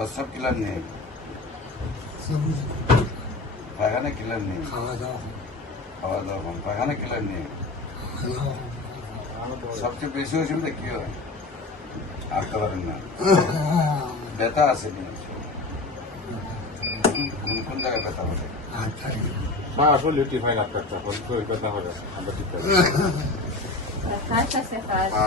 WhatsApp killan ne? Pagana killan ne? Khada. Khada. Pagana killan ne? सबसे बेसी उसमें देखियो है आपका वरण में बेता आसे नहीं कौन कौन जगह बेता हो बा आसो लेटी फाइन आप तो कौन कोई बेता हो जाए हम बच्ची